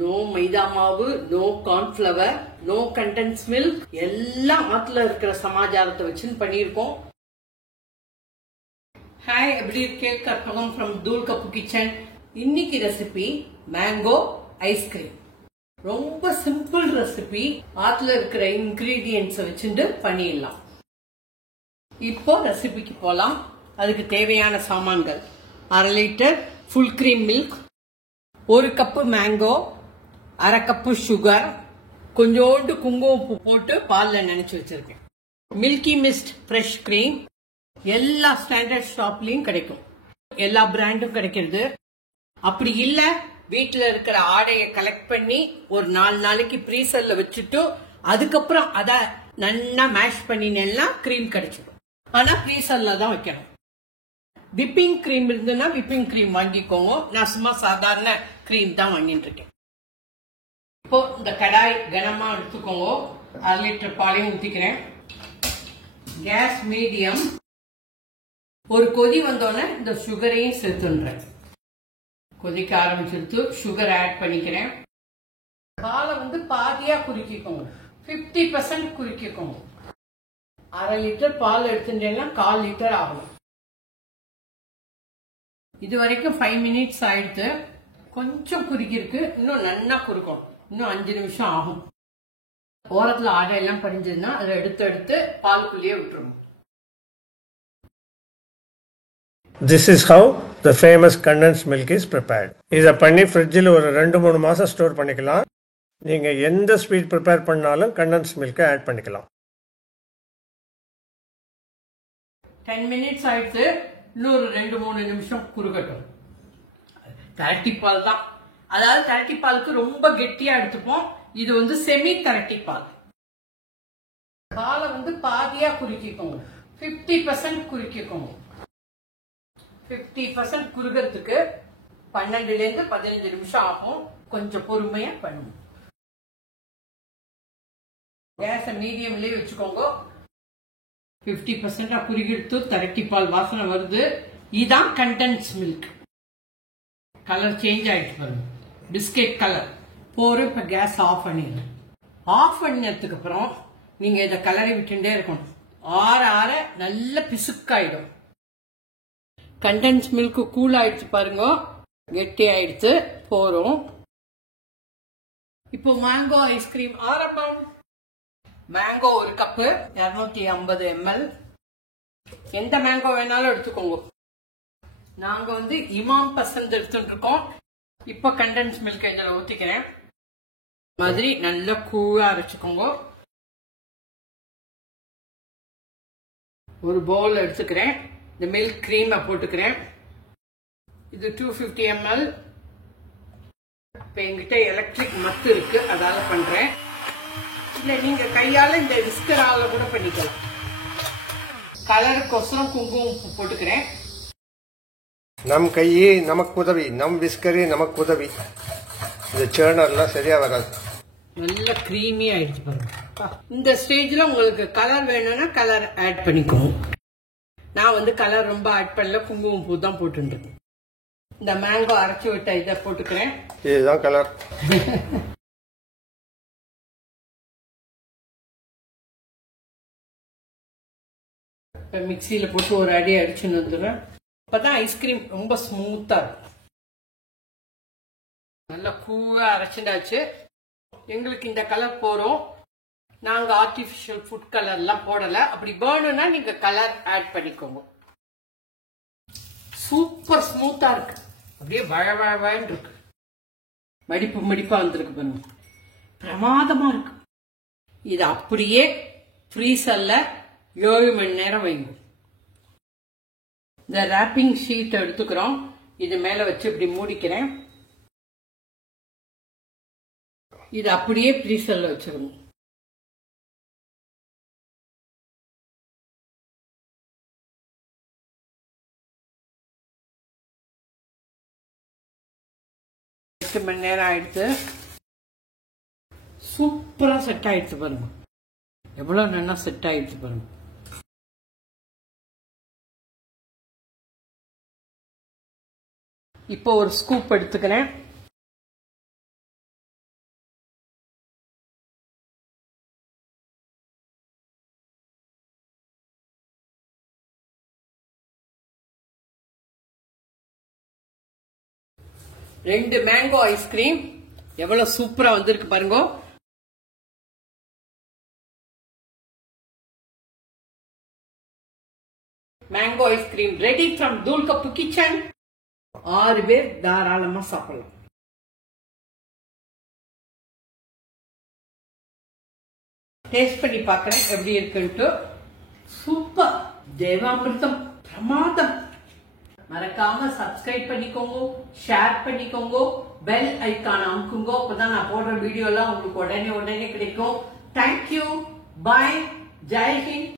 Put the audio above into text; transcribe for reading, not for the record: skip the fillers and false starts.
No மைதா மாவு, no cornflour, no condense milk, எல்லாம் ஆத்துல இருக்கிற சமாச்சாரத்தை வச்சு பண்ணியிருக்கோம். ஹாய், எப்படி இருக்கே? கற்பகம் ஃப்ரம் தூள் கப்பு கிச்சன். இன்னைக்கு ரெசிபி மேங்கோ ஐஸ்கிரீம். ரொம்ப சிம்பிள் ரெசிபி. ஆத்துல இருக்கிற இன்கிரீடியன்ட்ஸ் வச்சுட்டு பண்ணிடலாம். இப்போ ரெசிபிக்கு போலாம். அதுக்கு தேவையான சாமான்கள்: 1/2 litre full cream milk, 1 cup mango, 1/2 cup sugar, கொஞ்சோண்டு குங்குமப்பூ போட்டு பால்ல நினைச்சு வச்சிருக்கேன். மில்கி மிஸ்ட் ஃப்ரெஷ் கிரீம் எல்லா ஸ்டாண்டர்ட் ஷாப்லயும் கிடைக்கும். எல்லா பிராண்டும் கிடைக்கிறது. அப்படி இல்ல, வீட்டுல இருக்கிற ஆடையை கலெக்ட் பண்ணி ஒரு 4 நாளைக்கு ஃப்ரீசர்ல வச்சுட்டு அதுக்கப்புறம் அத நல்லா மேஷ் பண்ணினா கிரீம் கிடைச்சிடும். ஆனா ஃப்ரீசர்ல தான் வைக்கணும். விப்பிங் கிரீம் இருந்ததுன்னா விப்பிங் கிரீம் வாங்கிக்கோங்க. நான் சும்மா சாதாரண கிரீம் தான் வாங்கிட்டு இருக்கேன். இப்போ இந்த கடாய் கனமா எடுத்துக்கோங்க. 1/2 லிட்டர் பாலையும் ஊத்திக்கிறேன். Case medium. ஒரு கொதி வந்தோடனே இந்த சுகரையும் சேர்த்துன்றேன். கொதிக்க ஆரம்பிச்சிருத்து. சுகர் ஆட் பண்ணிக்கிறேன். பாலை பாதியா குறுக்கிக்கோங்க. 50% குறுக்கிக்கோங்க. 1/2 லிட்டர் பால் எடுத்துட்டேன்னா 1/4 லிட்டர் ஆகும். இது வரைக்கும் 5 மினிட்ஸ் ஆயிடுத்து. கொஞ்சம் குறுக்கிருக்கு. இன்னும் நல்லா குறுக்கணும். இன்னும் 5 நிமிஷம் ஆகும். ஓரத்துல ஆடை எல்லாம் படிஞ்சதுன்னா அதை எடுத்து பாலுக்குள்ளேயே விட்டுருணும். This is how the famous condensed milk is prepared. இதை பண்ணி ஃப்ரிட்ஜில் ஒரு 2-3 மாதம் ஸ்டோர் பண்ணிக்கலாம். நீங்கள் எந்த ஸ்வீட் ப்ரிப்பேர் பண்ணாலும் கண்டென்ஸ்ட் மில்கை ஆட் பண்ணிக்கலாம். 10 மினிட்ஸ் ஆயிடுத்து. இன்னொரு 2-3 நிமிஷம் குறுக்கட்டும். திரட்டி பால் தான். அதாவது திரட்டி பாலுக்கு ரொம்ப கெட்டியா எடுத்துப்போம். இது செமி திரட்டி பால். பாலை பாதியா குறுக்கிக்கோங்க. 50% குறுக்கிக்கோங்க. 50% குறுகிறதுக்கு 12 to 15 நிமிஷம் ஆகும். கொஞ்சம் பொறுமையா பண்ணுங்க. கேஸ மீடியம்லயே வச்சுக்கோங்க. 50% குறுகிடுத்து. திரட்டி பால் வாசனை வருது. இதான் கண்டென்ஸ் மில்க். கலர் சேஞ்ச் ஆயிடுச்சு பாருங்க. பிஸ்கெட் கலர் போற. இப்ப கேஸ் ஆஃப் பண்ணிடுங்க. ஆஃப் பண்ணதுக்கு அப்புறம் நீங்க இதை கலரை விட்டுட்டே இருக்கணும். ஆற நல்ல பிசுக்காயிடும். கண்டென்ஸ் மில்க் கூல் ஆயிடுச்சு பாருங்க. கெட்டி ஆயிடுச்சு. போறோம். இப்போ மேங்கோ ஐஸ்கிரீம் ஆரம்பம். Mango 1 cup, 250 ml. எந்த மேங்கோ வேணாலும் எடுத்துக்கோங்க. நாங்க இமாம் பசந்த் எடுத்துட்டு இருக்கோம். இப்ப கண்டென்ஸ் மில்க் இதுல ஊத்திக்கிறேன். மாதிரி நல்லா கூழா அரைச்சுக்கோங்க. ஒரு பவுல் எடுத்துக்கிறேன். இந்த மில்க் கிரீமை போட்டுக்கிறேன். இது 250 ml. இப்ப என்கிட்ட எலக்ட்ரிக் மத்து இருக்கு, அதால பண்றேன். இல்ல நீங்க கையால இந்த விஸ்கரால கூட பண்ணிக்கலாம். கலருக்கோசரம் குங்குமம் போட்டுக்கிறேன். நம் கையே நமக்கு உதவி, நம் விஸ்கரே நமக்கு உதவி. இந்த சேர்னர்லாம் சரியா வராது. நல்ல கிரீமி ஆயிடுச்சு பாருங்க. இந்த ஸ்டேஜ்ல உங்களுக்கு கலர் வேணும்னா கலர் ஆட் பண்ணிக்கோங்க. நான் கலர் ரொம்ப ஆட் பண்ணல, குங்குமம் பூ தான் போட்டுருக்கேன். இந்த மேங்கோ அரைச்சி விட்ட இதை போட்டுக்கிறேன். இதுதான் கலர். மிக்சியில போட்டு ஒரு அடி அடிச்சுன்னு வந்துடுறேன். அப்பதான் ஐஸ்கிரீம் ரொம்ப ஸ்மூத்தா இருக்கும். நல்லா கூழா அரைச்சிடாச்சு. எங்களுக்கு இந்த கலர் போறோம். நாங்க ஆர்டிபிஷியல் ஃபுட் கலர் எல்லாம் போடல. அப்படி வேணும்னா நீங்க கலர் ஆட் பண்ணிக்கோங்க. சூப்பர் ஸ்மூத்தா இருக்கு. அப்படியே வழவழன்னு இருக்கு. மடிப்பா வந்திருக்கு பாருங்க. பிரமாதமா இருக்கு. இது அப்படியே ஃப்ரீசர்ல 7 மணி நேரம் வைங்க. இந்த ராப்பிங் ஷீட் எடுத்துக்கிறோம். இது மேல வச்சு இப்படி மூடிக்கிறேன். இது அப்படியே ஃப்ரீசர்ல வச்சிருங்க. மணி நேரம் ஆயிடுச்சு. சூப்பரா செட் ஆயிடுச்சு பாருங்க. எவ்வளவு நல்லா செட் ஆயிடுச்சு பாருங்க. இப்போ ஒரு ஸ்கூப் எடுத்துக்கிறேன். 2 மேங்கோ ஐஸ்கிரீம் எவ்வளவு சூப்பரா வந்திருக்கு பாருங்க. மேங்கோ ஐஸ்கிரீம் ரெடி ஃப்ரம் தூள் கப்பு கிச்சன். 6 பேர் தாராளமா சாப்பிடலாம். டேஸ்ட் பண்ணி பார்க்கறேன் எப்படி இருக்குன்ட்டு. சூப்பர், தேவாமிர்தம், பிரமாதம். மறக்காம சப்ஸ்கிரைப் பண்ணிக்கோங்க, ஷேர் பண்ணிக்கோங்க, பெல் ஐகான் அமுக்குங்க. அப்பதான் நான் போடுற வீடியோ எல்லாம் உங்களுக்கு உடனே கிடைக்கும். தேங்க்யூ, பாய், ஜெய் ஹிந்த்.